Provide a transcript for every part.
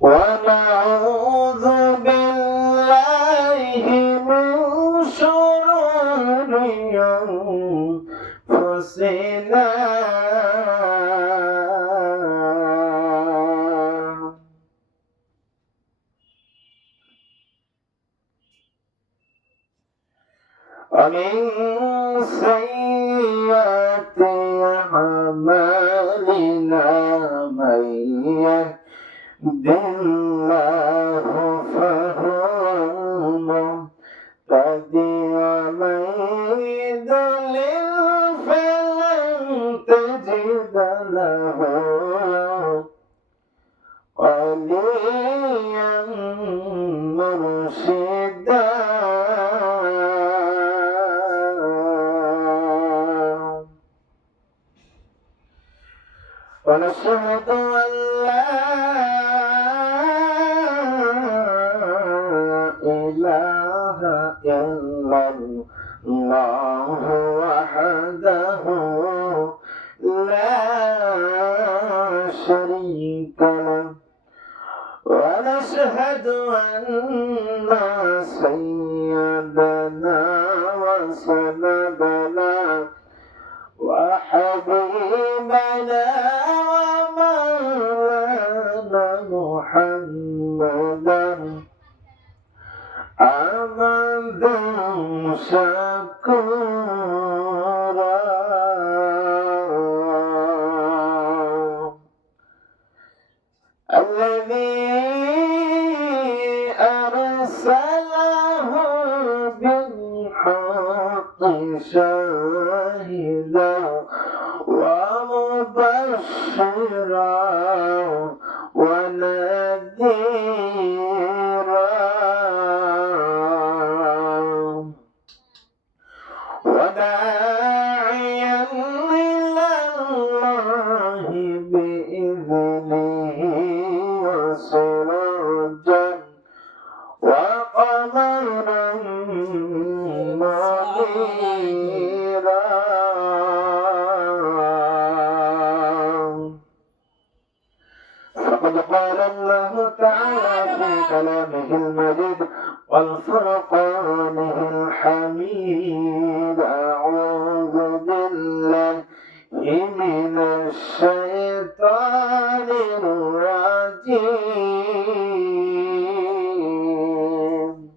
ونعوذ بالله من شرور أنفسنا ومن سيئات أعمالنا من يهد الله فهو المهتدي ومن يضلل فلن تجد له وليا مرشدا ونشهد أن لا إله إلا الله وحده لا شريك له ونشهد أن سيدنا وسندنا وحبيبنا ومولانا محمدا عبدا شكورا الذي أرسله بالحق شاهدا ومبشرا ونذيرا وداعيا إلى الله بإذنه وسراجا وقمرا منيرا فقد قال الله تعالى في كلامه المجيد والفرقانه الحميد أعوذ بالله من الشيطان الرجيم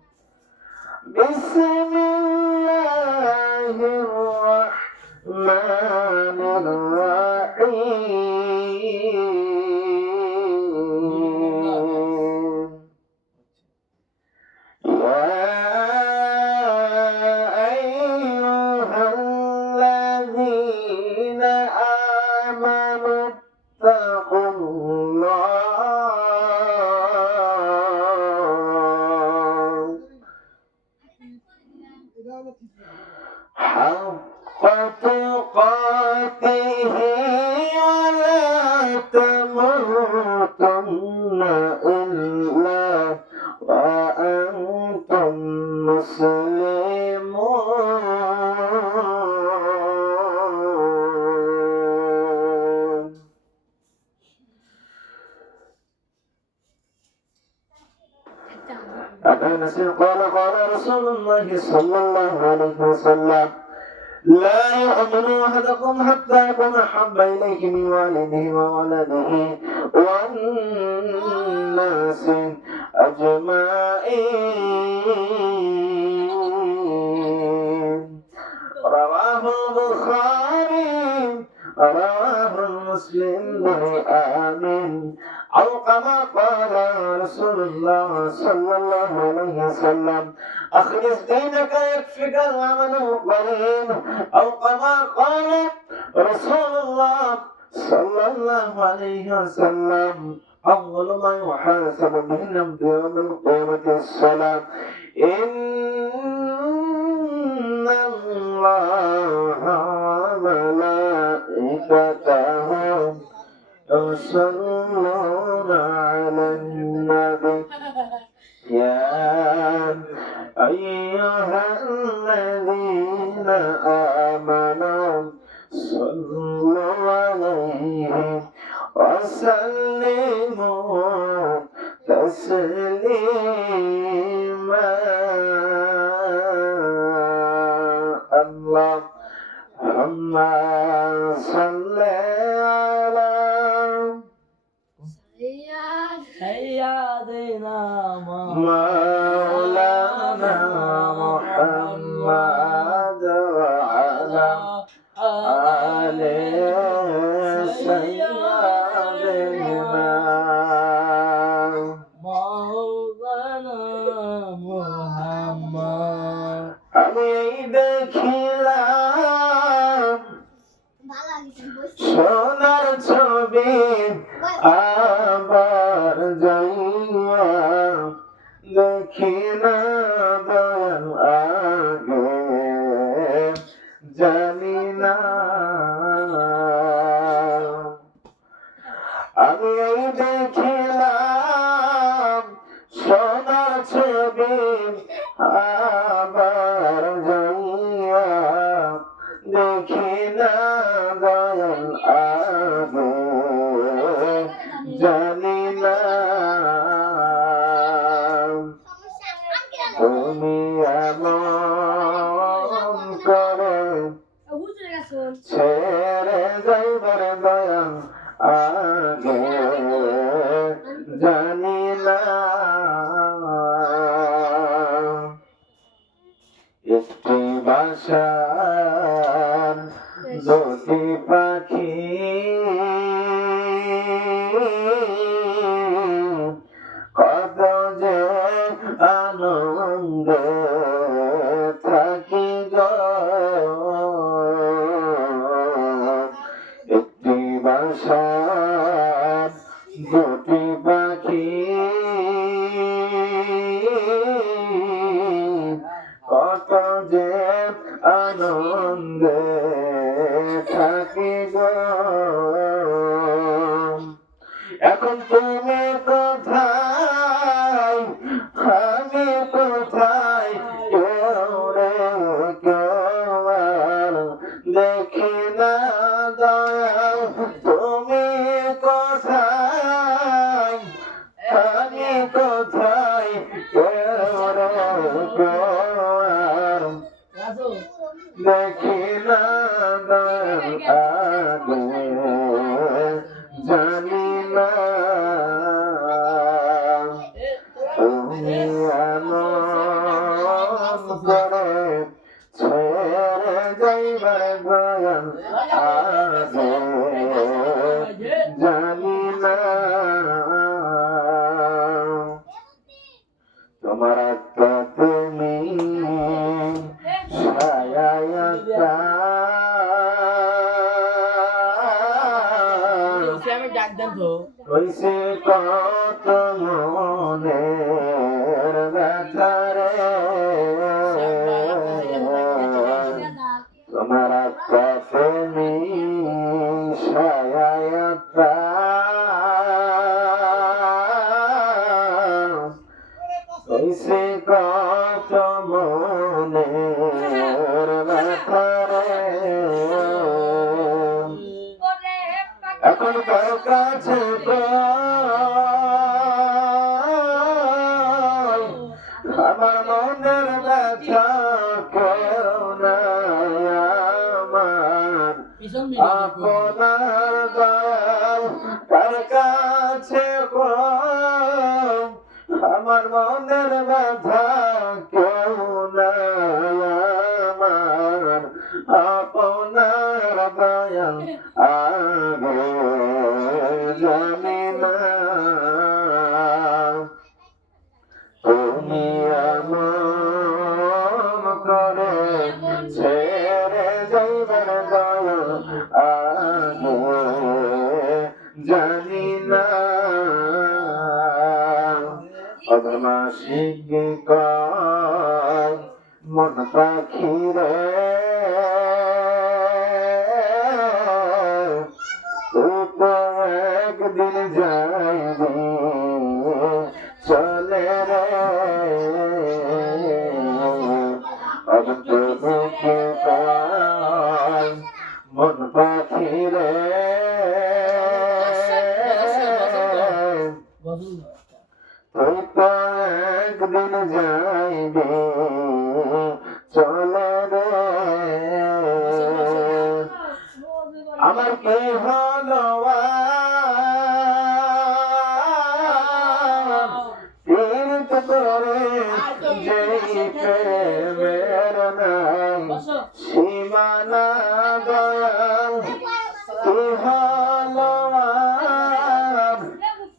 بسم الله الرحمن الرحيم يا أيها الذين آمنوا اتقوا الله حق تقاته ولا تموتن إلا وأنتم مسلمون عن أنس قال قال رسول الله صلى الله عليه وسلم لا يؤمن أحدكم حتى يكون أحب إليه من والده وولده والناس أجمعين رواه البخاري رواه مسلم آمين أو كما قال رسول الله صلى الله عليه وسلم أخلص دينك يكفيك العمل القليل أو كما قال رسول الله صلى الله عليه وسلم أول ما يحاسب به العبد يوم القيامة الصلاة إن الله وملائكته يصلون على النبي يا أيها الذين آمنوا صلوا عليه وسلموا تسليما اللهم صل على سيدنا مولانا محمد وعلى آل سيدنا مولانا محمد আমি দেখিলাম সোনার ছবি আবার যাইয়া দেখি না দয়াল আগে জানি না আমি এই দেখিলাম সোনার ছবি আবার যাইয়া দেখি না দয়াল আগে জানি না তুমি এমন করে ছেড়ে যাইবার দয়াল আগে জানি না একটি বাসার দুটি পাখি কত যে আনন্দে থাকি গো একটি বাসার দুটি পাখি কত যে আনন্দে থাকি গো এখন তুমি কোথায় আমি কোথায় কেউ রে কেউ আর দেখি না দয়াল তুমি কোথায় আমি কোথায় কেউ রে কেউ আর দেখি না দয়াল আগে জানি না তুমি এমন করে ছেড়ে যাইবার দয়াল আগে জানি না তোমার আত্মা তুমি ছায়া হইছে কত মনের ব্যথা রে তোমার আত্মা তুমি ছায়া হইছে কত মনের ব্যথা রে এখন কার কাছে আমার মনের ব্যথা কেউ নাই আমার আপনার দয়াল কার কাছে আমার মনের ব্যথা কেউ নাই আমার আপনার দয়াল আগে জানি না তুমি এমন করে ছেড়ে যাইবার দয়াল আগে জানি না অধর্মাসিক কয় মন পাখি রে একদিন যাইবি চলে রে অবন্তকে কয় মন পাখি রে তুই তো একদিন যাইবি চলে রে আমার কি হলো পীড়িত করে যেই প্রেমের নাই সীমানা দয়াল কি হলো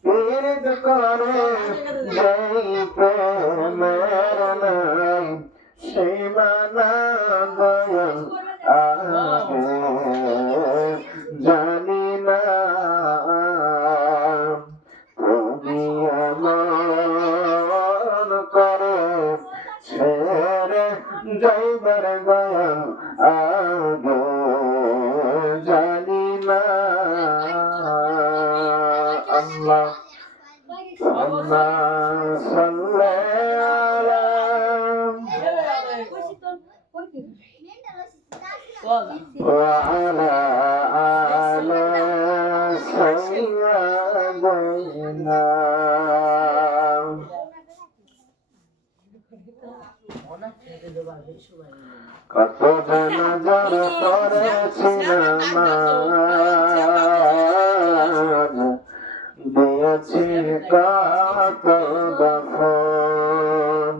পীড়িত করে যেই প্রেমের নাই সীমানা দয়াল জানি না তুমি এমন করে ছেড়ে যাইবার দয়াল আগে জানি না আল্লাহ আল্লাহ وعلى آل سيدنا কত জানাজার করেছি নামাজ দিয়েছি কত দফন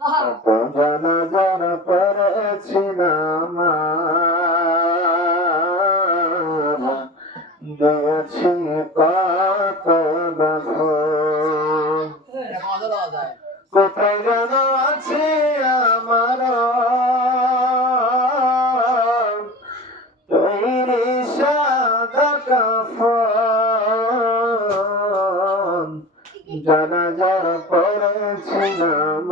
কত জানাজার করেছি নামাজ দিয়েছি কত দফন কোথায় যেন আছে আমার তৈরি সাদা কাফন জানাজার পড়েছি নামাজ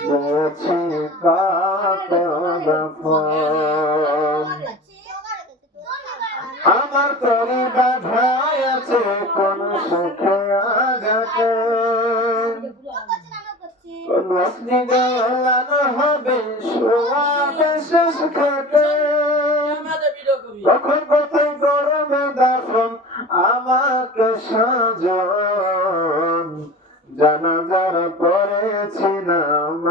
দিয়েছি কত দফন আমার তরি বাধায় আছে কোন সুখে আঘাতে কোন মসজিদে এলানো হবে শোয়াবে শেষ খাতে কখন কোথায় গরমে দাফন আমাকে সাজন জানাজার পড়েছি নামাজ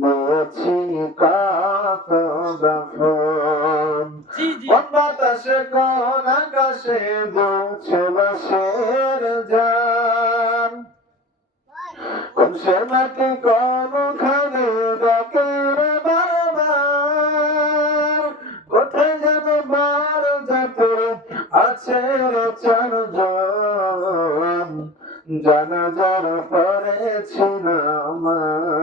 দিয়েছি কত দফন কোন বাতাসে কোন আকাশে দুলছে বাঁশের জান কোন সে মাটি কোন খানে ডাকে রে বারবার কোথায় যেন বার যাতে আছে রে চারজন জানাজার পড়েছি নামাজ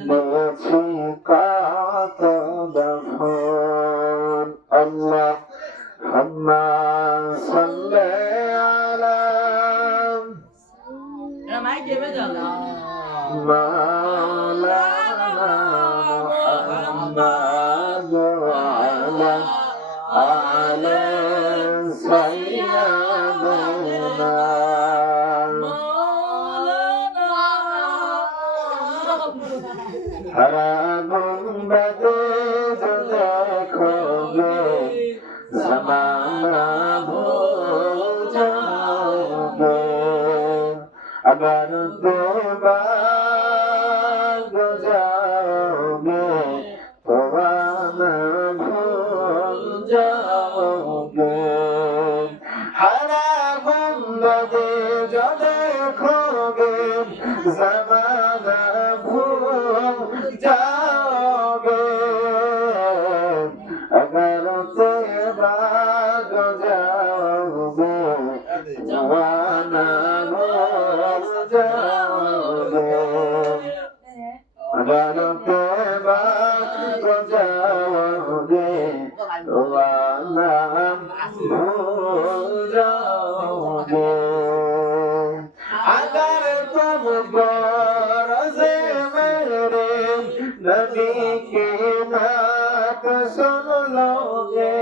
দিয়েছি কত দফন আল্লাহ আল্লাহ সাল্লি আলা মাওলানা মুহাম্মদ ওয়া আলা আলি সাইয়্যিদিনা हरा गुंबदे जो देखोगे ज़माना भूल जाओगे अगर बेबाक जाओगे तो आना भूल जाओगे हरा गुंबदे जो देखोगे ज़माना जाओगे अगर बेबाक जाओगे जवाना भूल जाओगे अगर बेबाक जाओगे जवाना भूल जाओगे अगर तुम गरज़े नबी की बात सुन लोगे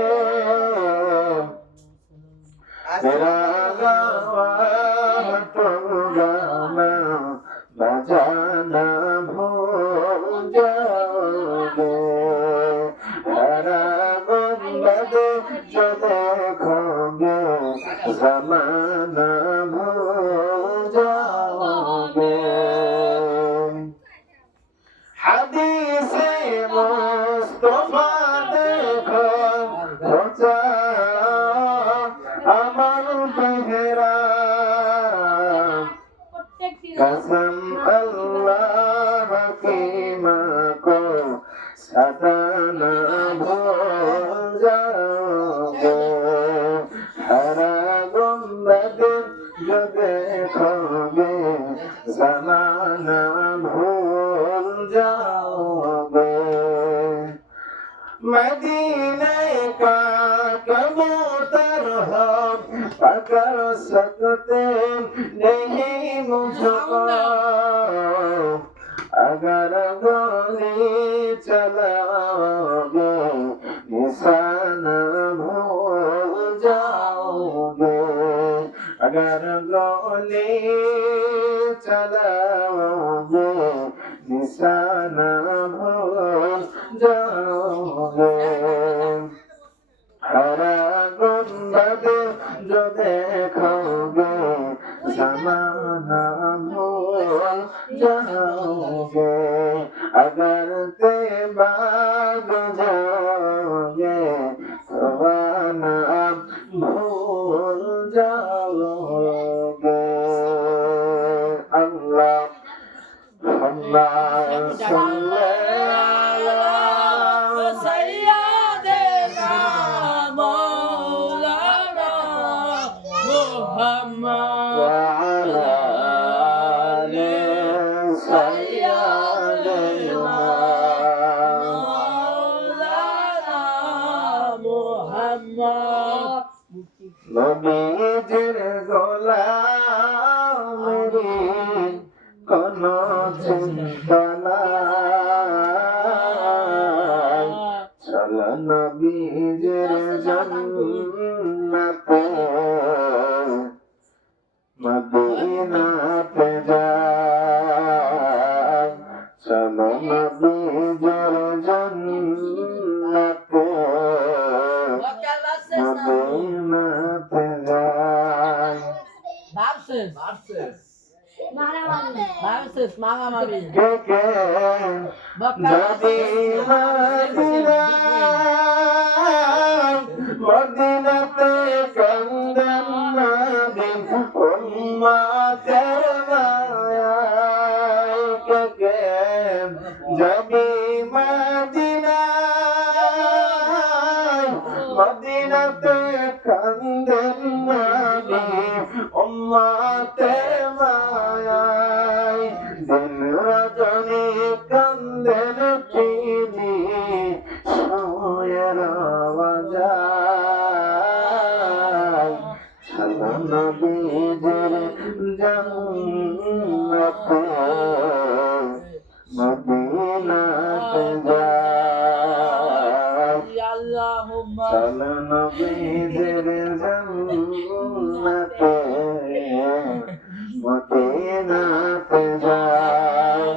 तेरा गवाह तुम गाना बजाना भूल जाओगे जो देखोगे ज़माना भूल जाओगे हदीसे मुस्तफा देखो खोजा अमल पहरा कसम अल्लाह की माँ को सदा न भूल जाओगे हरा गुंबद जो देखोगे ज़माना भूल जाओगे मदीने का कबूतर हो पकड़ सकते नहीं मुझको अगर गोली चलाओगे निशाना भूल जाओगे अगर गोली चलाओगे निशाना भूल जाओगे हरा गुंबद जो देखोगे ज़माना भूल जाओगे अगर तेबाग जाओगे ज़माना भूल जाओगे अल्लाह নবীজির গোলামেরি কোনো চিন্তা নাই চলো নবীজির জান্নাতে মদিনাতে যাই চলো নবীজির জান্নাতে মদিনাতে যাই কে কে যদি মদিনাতে কান্দেন নবী উম্মতের মায়ায় কে কে যদি মদিনাতে কান্দেন নবী উম্মতের মায়ায় দিন রজনী কান্দেন তিনি শুয়ে রওয়া যায় চলো নবীজির জান্নাতে মদিনাতে যাই চলো নবীজির জান্নাতে মদিনাতে যাই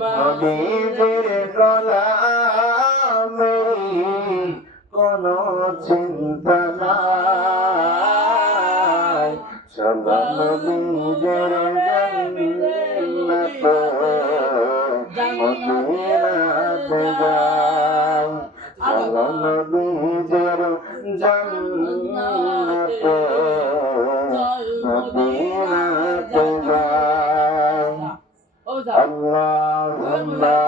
নবীজির গোলামেরি কোনো চিন্তা নাই চলো নবীজির জান্নাতে মদিনাতে যাই চলো নবীজির জান্নাতে মদিনাতে যাই আল্লাহুম্মা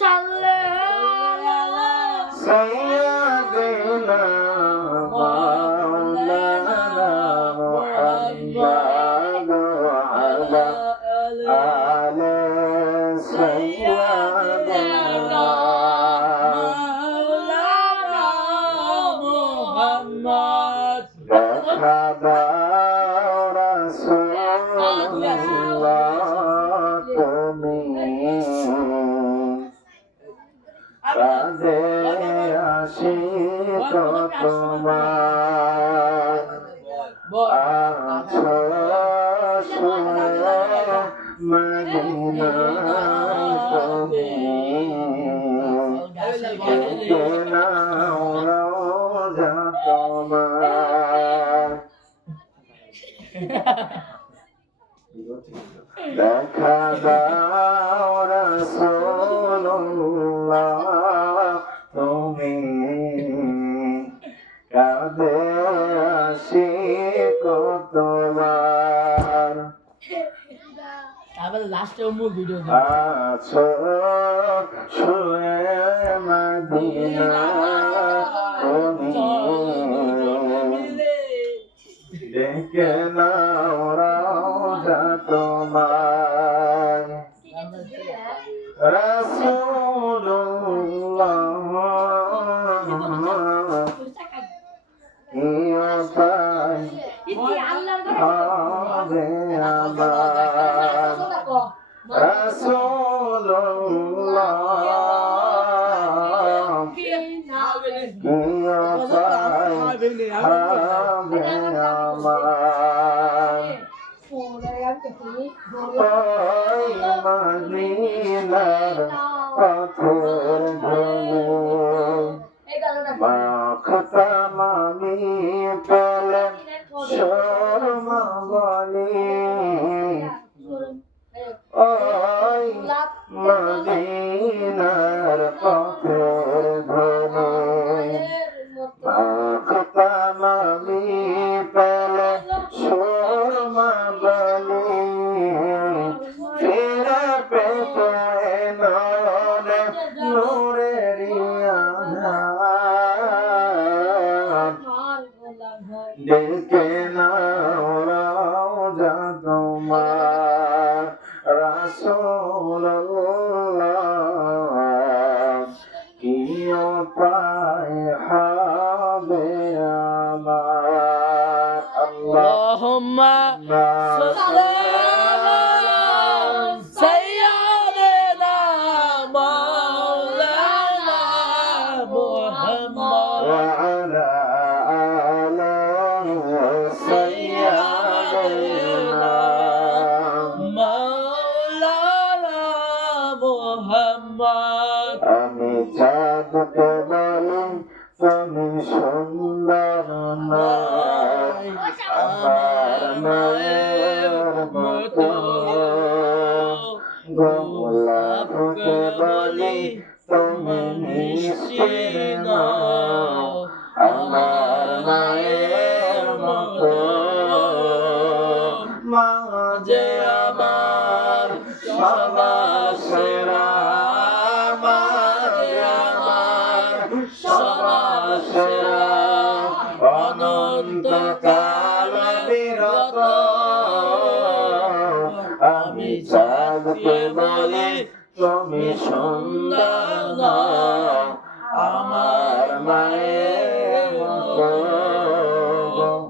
সাল্লি আলা সাইয়্যিদিনা মাওলানা মুহাম্মাদ ওয়া আলা আলি সাইয়্যিদিনা মাওলানা মুহাম্মাদ রাখাবা রাসূলুল্লাহ তুমি কাজে আসি তোমার আছো শুয়ে মদিনায় তুমি নাও দেখা দাও রাসূলুল্লাহ তুমি কাঁদে আশিক তোমার আবার লাস্টে মূল ভিডিও আছো শুয়ে মদিনা তুমি ডেকে নাও রওজা তোমার রাসূলুল্লাহ ইয়া পাই হবে আমার রাসূলুল্লাহ ইয়া পাই হবে আমার ওই মদিনার পথের ধুলো মাখতাম আমি পেলে শর্মা বলি ওই মদিনার পথের ধুলো মাখতাম আমি পেলে শর্মা বলি ফিরে পেতে নয়নে নূরের আধার ডেকে নাও রওজা তোমার রাসূলুল্লাহ কি উপায় হবে আমার আল্লাহুম্মা সাল্লি আলা সাইয়্যিদিনা মাওলানা মুহাম্মদ ওয়া আলা আলি সাইয়্যিদিনা মাওলানা মুহাম্মদ আমি চাঁদকে বলি তুমি সুন্দর নয় আমার মায়ের মতো গোলাপকে বলি তুমি মিষ্টি নও আমার মায়ের মতো মা যে আমার সবার সেরা মা যে আমার সবার সেরা অনন্তকাল বিরত আমি চাঁদকে বলি তুমি সুন্দর নও আমার মায়ের মতো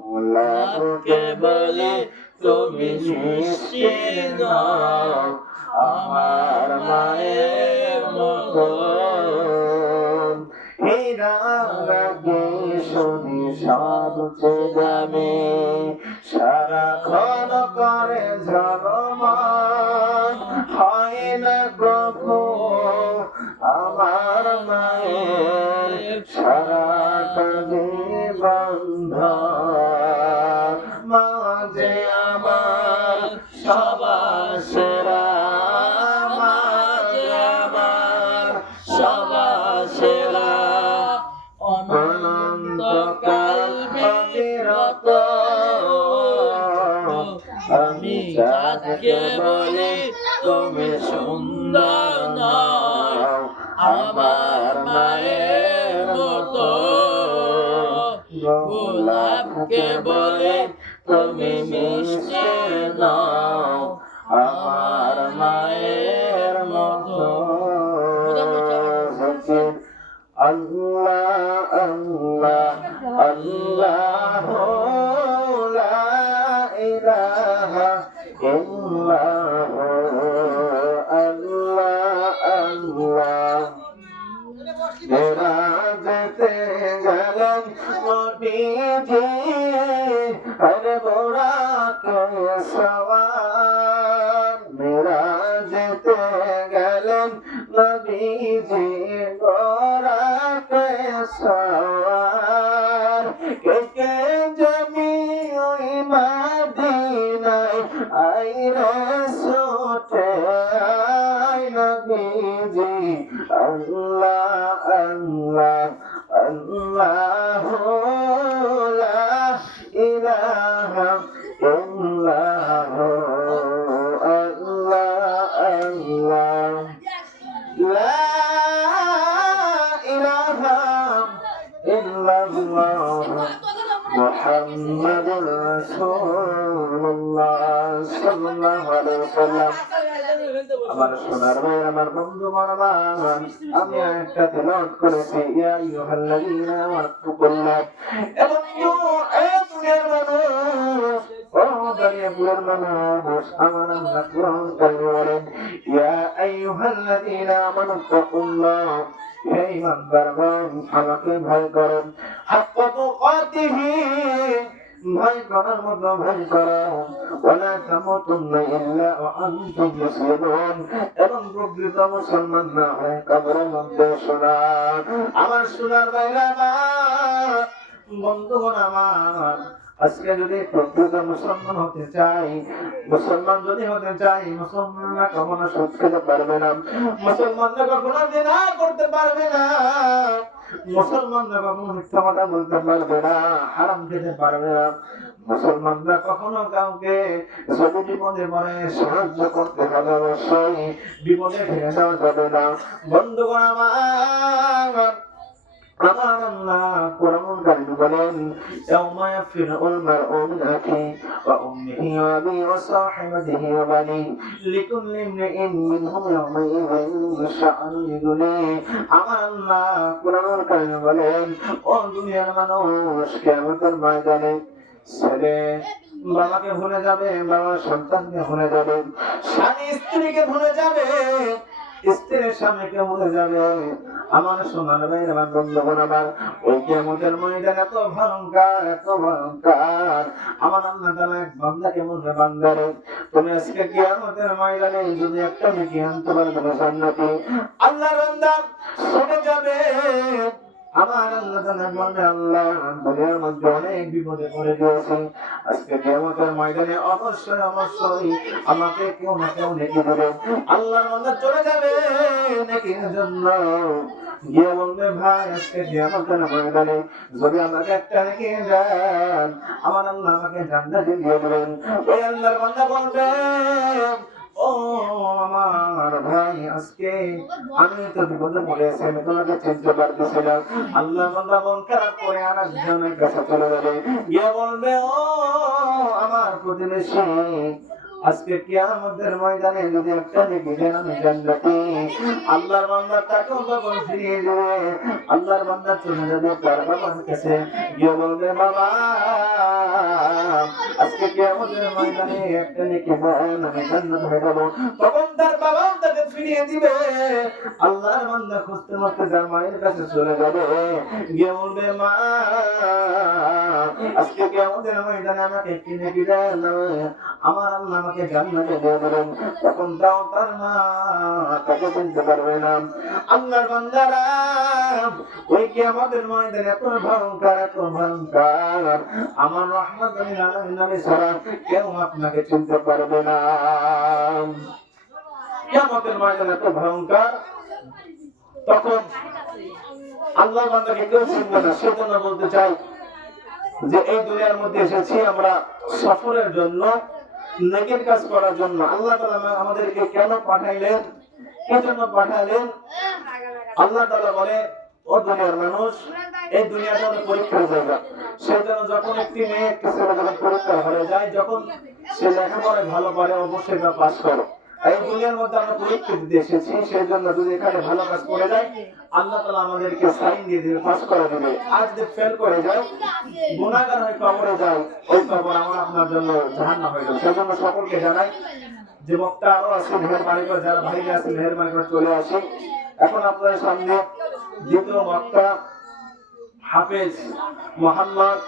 গোলাপকে বলি তুমি মিষ্টি নও আমার মায়ের মতো হীরা লাগে শুনি সবচেয়ে দামি সারাক্ষণ করে ঝলমল হয় না কখনো আমার মায়ের সারাটা বন্ধ মা যে আমার সবার সেরা মা যে আমার সবার সেরা অনন্তকাল বিরত আমি চাঁদকে বলি তুমি সুন্দর নও আমার মায়ের মতো গোলাপকে বলি তুমি মিষ্টি নও আমার মায়ের মতো আল্লাহ আল্লাহ আল্লাহ লা ইলাহা ইল্লাল্লাহ আল্লাহ আল্লাহ মেরাজতে গেলেন নবীজি আরে বোরাকে সওয়ার মেরাজতে গেলেন নবীজি বোরাকে সওয়ার কে কে জমি ওই মাদি আল্লাহ আল্লাহ আল্লাহ লা ইলাহা ইল্লাল্লাহ আল্লাহ আল্লাহ লা ইলাহা ইল্লাল্লাহ মুহাম্মাদুর রাসূলুল্লাহ সাল্লাল্লাহু আলাইহি ওয়াসাল্লাম। আমার সোনার ভাই, আমার বন্ধু, আমার আমি একটা তেলাওয়াত করেছি, ইয়া আইয়ুহাল্লাযীনা আমানুল্লাহ। এবং এই দুনিয়ার মানুষ, ও দুনিয়ার মানুষ, আমার আল্লাহ কোরআন কারিমে বলেন, ইয়া আইয়ুহাল্লাযীনা আমানুল্লাহ, হে ইমানদারগণ, আমাকে ভয় করুন, হাক্কা তুকাতিহি, ভয় করার মতো ভয় করো, ওয়ালা তামুতুন্না ইল্লা ওয়া আনতুম মুসলিমুন, এবং প্রকৃত মুসলমান না হয়ে কবরের মধ্যে শোনা। আমার সোনার ভাইরা, আমার বন্ধুগণ, আমার আজকে যদি প্রকৃত মুসলমান হতে চাই, মুসলমান যদি হতে চাই, মুসলমানরা কখনো সুদ খেতে পারবে না, মুসলমানরা কখনো জিনা করতে পারবে না, মুসলমানরা কখনো মিথ্যা কথা বলতে পারবে না, হারাম খেতে পারবে না, মুসলমানরা কখনো কাউকে যদি বিপদে পড়ে সাহায্য করতে হবে, অবশ্যই বিপদে ঠেলে দেওয়া যাবে না। বন্ধুগণ আমার, আমার আল্লাহ কোরআন কারীমে বলেন, ইয়াউমা ইয়াফিরুল মার'উ মিন আখিহি ওয়া উম্মিহি ওয়া আবিহি ওয়া সাহিবাতিহি ওয়া বানিহি লিকুল্লি ইমরিইন মিনহুম ইয়াউমাইযিন শা'নুন ইউগনিহি। আমার আল্লাহ কোরআন কারীমে বলেন, ও দুনিয়ার মানুষ, কিয়ামতের ময়দানে ছেলে বাবাকে ভুলে যাবে, বাবা সন্তানকে ভুলে যাবে, স্বামী স্ত্রীকে ভুলে যাবে, স্ত্রীর স্বামীকে ভুলে যাবে। আমার সোনার ভাই, আমার বন্ধুগণ, আমার ওই কিয়ামতের ময়দান এত ভয়ঙ্কর, এত ভয়ঙ্কর। আমার আল্লাহ তাআলা এক বান্দাকে বলবে, বান্দারে, তুমি আজকে কিয়ামতের ময়দানে যদি একটা নেকি আনতে পারো, তুমি জান্নাতি। আল্লাহর বান্দা ছুটে যাবে। আমার আল্লাহ তাআলা বলবে, আল্লাহ দুনিয়ার মধ্যে অনেক বিপদে পড়ে গিয়েছি, আজকে কিয়ামতের ময়দানে অবশ্যই অবশ্যই আমাকে কেউ না কেউ নেকি দেবে। আল্লাহর বান্দা চলে যাবে নেকির জন্য, গিয়ে বলবে, ভাই আজকে কিয়ামতের ময়দানে যদি আমাকে একটা নেকি দেন, আমার আল্লাহ আমাকে জান্নাতে দিয়ে দেবেন। ওই আল্লাহর বান্দা বলবে, ও আমার ভাই, আজকে আমি তো বিপদে পড়েছি, আমি তোমাকে চিনতে পারতেছি না। আল্লাহ বান্দা মন খারাপ করে আর একজনের কাছে চলে যাবে, গিয়ে বলবে, ও আমার প্রতিবেশী, আজকে কিয়ামতের ময়দানে যদি একটা নেকি দেন, আমি জান্নাতি। আল্লাহর বান্দা তাকে তখন ফিরিয়ে দেবে। আল্লাহর বান্দা চলে যাবে তার বাবার কাছে, গিয়ে বলবে, বাবা আজকে কিয়ামতের ময়দানে একটা নেকি দেন, আমি জান্নাত হয়ে যাব। তখন তার বাবা তাকে ফিরিয়ে দিবে। আল্লাহর বান্দা খুঁজতে খুঁজতে তার মায়ের কাছে চলে যাবে, গিয়ে বলবে, মা আজকে কিয়ামতের ময়দানে আমাকে একটি নেকি দেন, আমার আল্লাহ আমাকে জান্নাতে দিয়ে দেবেন। তখন তাও তার মা তাকে চিনতে পারবে না। আল্লাহর বান্দারা, ওই কিয়ামতের ময়দানে এত ভয়ঙ্কর, এত ভয়ঙ্কর, আমার রাহমাতুল আলামিন নবী ছাড়া কেউ আপনাকে চিনতে পারবে না। কিয়ামতের ময়দানে এত ভয়ঙ্কর, তখন আল্লাহর বান্দাকে কেউ চিনবে না। সেজন্য বলতে চাই যে এই দুনিয়ার মধ্যে এসেছি আমরা সফরের জন্য, নেকির কাজ করার জন্য। আল্লাহ তাআলা আমাদেরকে কেন পাঠাইলেন, কি জন্য পাঠালেন? আল্লাহ তাআলা বলে, ও দুনিয়ার মানুষ, এই দুনিয়াটা হলো পরীক্ষার জায়গা। সেজন্য যখন একটি মেয়ে একটি ছেলে যখন পরীক্ষা হয়ে যায়, যখন সে লেখাপড়ায় ভালো পারে, অবশ্যই তা পাস করে। এই দুনিয়ার মধ্যে আমরা পরীক্ষা দিতে এসেছি, সেই জন্য যদি এখানে ভালো কাজ করে যায়, আল্লাহ তাআলা আমাদেরকে সাইন দিয়ে দিবে, পাস করে দিবে। আর যদি ফেল করে যায়, গুনাহগার হয়ে কবরে যায়, ওই কবর আমার আপনার জন্য জাহান্নাম হয়ে যাবে। সেজন্য সকলকে জানাই যে বক্তা আরো আছে, মেহেরবানি করে যারা ভাইরা আছে মেহেরবানি করে চলে আসি। এখন আপনাদের সামনে দ্বিতীয় বক্তা হাফেজ মোহাম্মদ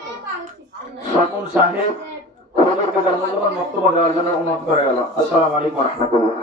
স্বপন সাহেব হুজুরকে তার মূল্যবান বক্তব্য দেওয়ার জন্য অনুরোধ করে গেল। আসসালামু আলাইকুম ওয়া রাহমাতুল্লাহ।